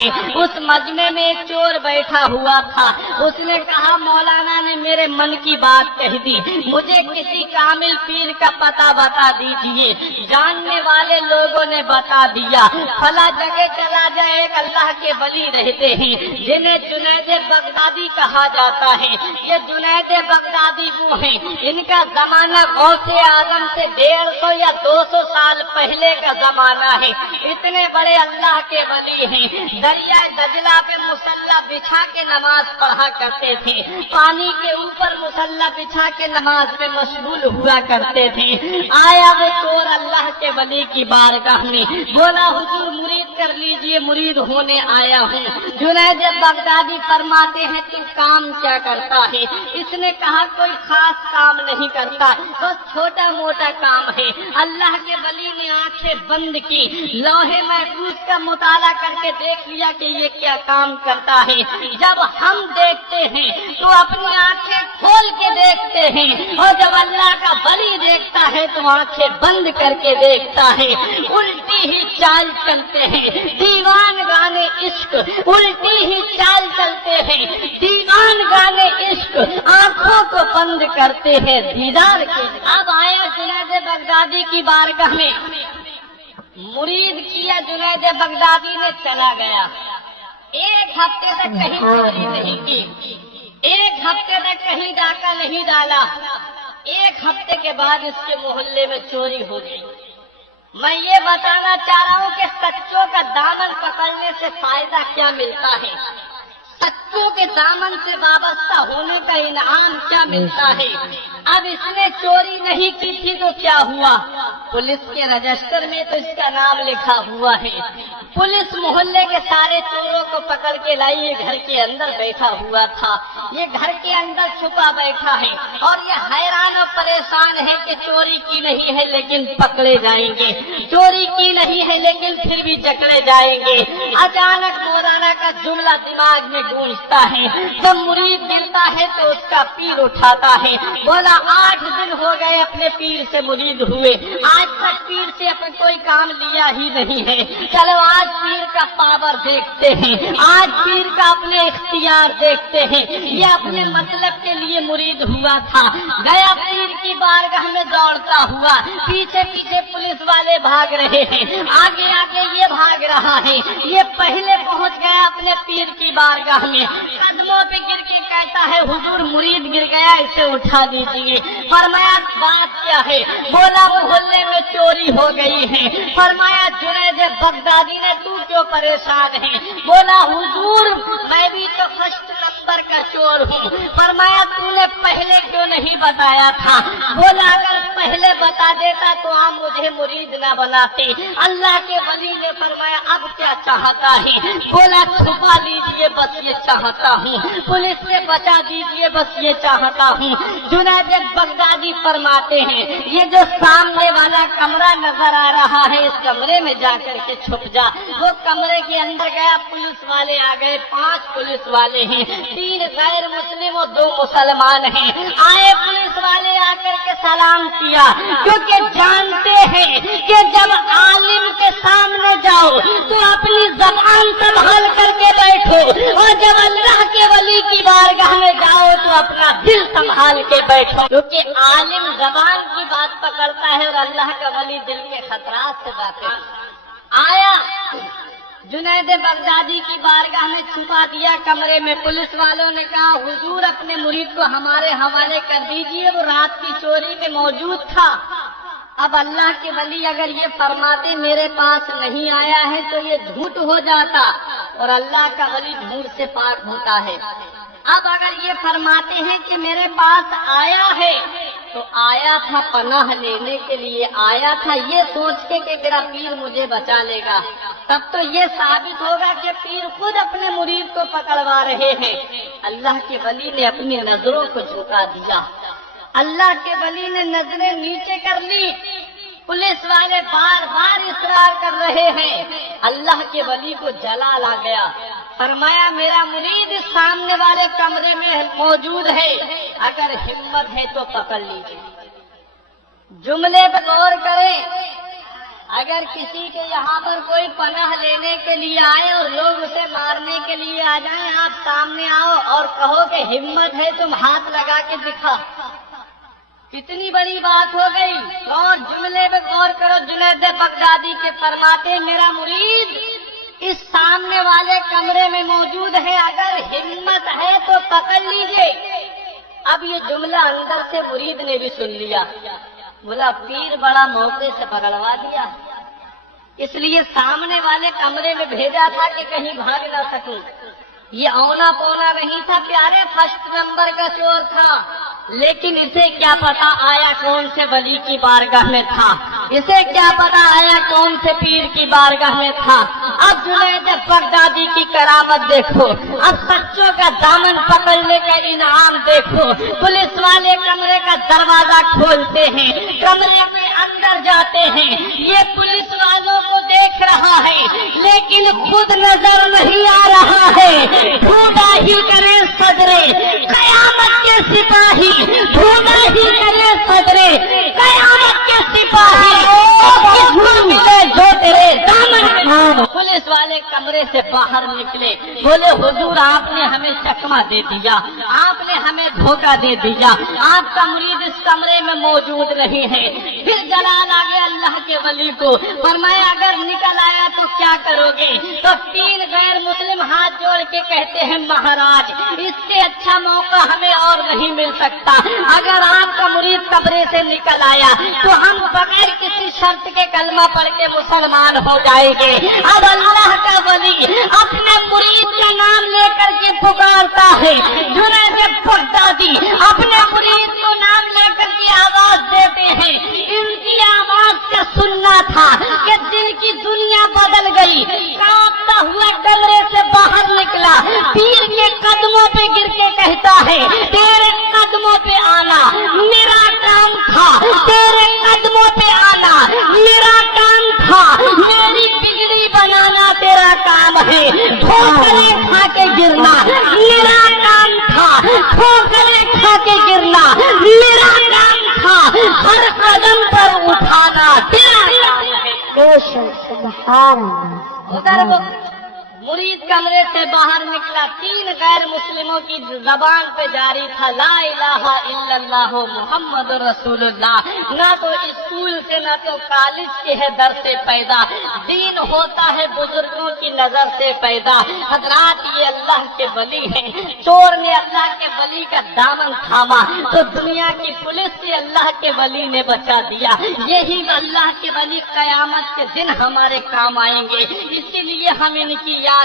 उस मजमे में एक चोर बैठा हुआ था। उसने कहा, मौलाना ने मेरे मन की बात कह दी, मुझे किसी कामिल पीर का पता बता दीजिए। जानने वाले लोगों ने बता दिया, फला जगह चला जाए, एक अल्लाह के वली रहते हैं जिन्हें जुनैद बगदादी कहा जाता है। ये जुनैद बगदादी वो हैं, इनका जमाना गौसे आजम से 150 या 200 साल पहले का जमाना है। इतने बड़े अल्लाह के वली हैं। दरिया दजला पे मुसल्ला बिछा के नमाज पढ़ा करते थे, पानी के ऊपर मुसल्ला बिछा के नमाज में मशगूल हुआ करते थे। आया वो चोर अल्लाह के वली की बारगाह में, बोला, हुजूर मुरीद कर लीजिए, मुरीद होने आया हूँ। जुनैद बगदादी फरमाते हैं, तू काम क्या करता है? इसने कहा, कोई खास काम नहीं करता, बस छोटा मोटा काम है। अल्लाह के वली ने आंखें बंद की, लौहे महफूज का मुताला करके देख लिया कि ये क्या काम करता है। जब हम देखते हैं तो अपनी आंखें खोल के देखते हैं, और जब अल्लाह का वली देखता है तो आंखें बंद करके देखता है। उल्टी ही चाल चलते हैं दीवान गाने इश्क, उल्टी ही चाल चलते हैं दीवान गाने इश्क, आंखों को बंद करते हैं दीदार के। अब आया जुनैद बगदादी की बारगाह में, मुरीद किया जुनैद बगदादी ने, चला गया। एक हफ्ते तक कहीं चोरी नहीं की, एक हफ्ते तक कहीं डाका नहीं डाला। एक हफ्ते के बाद इसके मोहल्ले में चोरी हो गई। मैं ये बताना चाह रहा हूँ कि सच्चों का दामन पकड़ने से फायदा क्या मिलता है, सच्चों के दामन से वाबस्ता होने का इनाम क्या मिलता है। अब इसने चोरी नहीं की थी तो क्या हुआ, पुलिस के रजिस्टर में तो इसका नाम लिखा हुआ है। पुलिस मोहल्ले के सारे चोरों को पकड़ के लाई। ये घर के अंदर बैठा हुआ था, ये घर के अंदर छुपा बैठा है, और ये हैरान और परेशान है कि चोरी की नहीं है लेकिन पकड़े जाएंगे, चोरी की नहीं है लेकिन फिर भी जकड़े जाएंगे। अचानक मौलाना का जुमला दिमाग में गूंजता है। जब मुरीद गिरता है तो उसका पीर उठाता है, बोला, 8 दिन हो गए अपने पीर से मुरीद हुए, आज तक पीर से अपने कोई काम लिया ही नहीं है। चलो आज पीर का पावर देखते हैं, आज पीर का अपने इख्तियार देखते हैं। ये अपने मतलब के लिए मुरीद हुआ था, गया पीर की बारगाह में दौड़ता हुआ, पीछे पीछे पुलिस वाले भाग रहे हैं, आगे आगे ये भाग रहा है। ये पहले पहुंच गया अपने पीर की बारगाह में, कदमों पे गिर के कहता है, हुजूर मुरीद गिर गया, इसे उठा दीजिए। फरमाया, बात क्या है? बोला, मोहल्ले में चोरी हो गई है। फरमाया, जुनैद बगदादी ने, तू क्यों परेशान है? बोला, हुजूर मैं भी तो फर्स्ट नंबर का चोर हूँ। फरमाया, तूने पहले क्यों नहीं बताया था? बोला, अगर पहले बता देता तो आप मुझे मुरीद न बनाते। अल्लाह के वली ने फरमाया, अब क्या चाहता है? बोला, छुपा लीजिए, बस ये चाहता हूँ, पुलिस से बचा दीजिए, बस ये चाहता हूँ। जुनैद बगदादी फरमाते हैं, ये जो सामने वाला कमरा नजर आ रहा है, इस कमरे में जाकर के छुप जा। वो कमरे के अंदर गया, पुलिस वाले आ गए, 5 पुलिस वाले हैं, 3 गैर मुस्लिम और 2 मुसलमान हैं। आए पुलिस वाले, आकर के सलाम किया, क्योंकि जानते हैं कि जब आलिम के सामने जाओ तो अपनी जबान संभाल करके बैठो, और जब अल्लाह के वली की बारगाह में जाओ तो अपना दिल संभाल के बैठो, क्योंकि आलिम जबान की बात पकड़ता है और अल्लाह का वली दिल के खतरात से बातें। आया, जुनैद बगदादी की बारगाह में छुपा दिया कमरे में। पुलिस वालों ने कहा, हुजूर अपने मुरीद को हमारे हवाले कर दीजिए, वो रात की चोरी में मौजूद था। अब अल्लाह के वली अगर ये फरमाते मेरे पास नहीं आया है तो ये झूठ हो जाता, और अल्लाह का वली झूठ से पाक होता है। अब अगर ये फरमाते हैं कि मेरे पास आया है, तो आया था पनाह लेने के लिए, आया था ये सोच के कि मेरा पीर मुझे बचा लेगा, तब तो ये साबित होगा कि पीर खुद अपने मुरीद को पकड़वा रहे हैं। अल्लाह के वली ने अपनी नजरों को झुका दिया, अल्लाह के वली ने नजरें नीचे कर ली। पुलिस वाले बार बार इसरार कर रहे हैं। अल्लाह के वली को जलाल आ गया, फरमाया, मेरा मुरीद इस सामने वाले कमरे में मौजूद है, अगर हिम्मत है तो पकड़ लीजिए। जुमले पर गौर करें, اگر کسی کے یہاں پر کوئی پناہ لینے کے لیے آئے اور لوگ اسے مارنے کے لیے آ جائیں، آپ سامنے آؤ اور کہو کہ ہمت ہے تم ہاتھ لگا کے دکھا، کتنی بڑی بات ہو گئی۔ اور جملے پہ غور کرو، جنید بغدادی کے فرماتے میرا مرید اس سامنے والے کمرے میں موجود ہے، اگر ہمت ہے تو پکڑ لیجئے۔ اب یہ جملہ اندر سے مرید نے بھی سن لیا، بولا پیر بڑا موقع سے پکڑوا دیا، اس لیے سامنے والے کمرے میں بھیجا تھا کہ کہیں بھاگ نہ سکوں۔ یہ اونا پونا نہیں تھا پیارے، فرسٹ نمبر کا چور تھا، لیکن اسے کیا پتا آیا کون سے ولی کی بارگاہ میں تھا، اسے کیا پتا آیا کون سے پیر کی بارگاہ میں تھا۔ اب جنید بغدادی کی کرامت دیکھو، اب سچوں کا دامن پکڑنے کا انعام دیکھو۔ پولیس والے کمرے کا دروازہ کھولتے ہیں، کمرے میں اندر جاتے ہیں، یہ پولیس والوں کو دیکھ رہا ہے لیکن خود نظر نہیں آ رہا ہے۔ ڈھونڈا ہی کرے صدرے قیامت کے سپاہی، ڈھونڈا ہی کرے صدرے قیامت کے سپاہی، جو تیرے دامن۔ پولیس والے کمرے سے باہر نکلے، بولے حضور آپ نے ہمیں چکما دے دیا، آپ نے ہمیں دھوکہ دے دیا، آپ کا مرید اس کمرے میں موجود نہیں ہے۔ پھر جلال آ گیا اللہ کے ولی کو، فرمایا اگر نکل آیا تو کیا کرو گے؟ تو تین غیر مسلم ہاتھ جوڑ کے کہتے ہیں مہاراج اس سے اچھا موقع ہمیں اور نہیں مل سکتا، اگر آپ کا مرید کمرے سے نکل آیا تو ہم بغیر کسی شرط کے کلمہ پڑھ کے مسلمان ہو جائیں گے۔ اب اللہ کا ولی اپنے مرید کا نام لے کر کے پکارتا ہے، جنید بغدادی اپنے مرید کو نام لے کر کے آواز دیتے ہیں۔ ان کی آواز کا سننا تھا کہ دل کی دنیا بدل گئی، کانپتا ہوا کمرے سے باہر نکلا، پیر کے قدموں پہ گر کے کہتا ہے تیرے قدموں پہ آنا میرا کام تھا، تیرے قدموں پہ آنا میرا کام تھا، میری بگڑی بنانا تیرا کام ہے، ٹھوکریں کھا کے گرنا میرا کام تھا، ٹھوکریں کھا کے گرنا میرا کام تھا، ہر قدم پر اٹھانا تیرا کام ہے۔ سبحان اللہ۔ ادھر وہ مرید کمرے سے باہر نکلا، تین غیر مسلموں کی زبان پہ جاری تھا لا الہ الا اللہ محمد رسول اللہ۔ نہ تو اسکول سے نہ تو کالج کے ہے در سے پیدا، دین ہوتا ہے بزرگوں کی نظر سے پیدا۔ حضرات یہ اللہ کے ولی ہیں، چور نے اللہ کے ولی کا دامن تھاما تو دنیا کی پولیس سے اللہ کے ولی نے بچا دیا۔ یہی اللہ کے ولی قیامت کے دن ہمارے کام آئیں گے، اسی لیے ہم ان کی یاد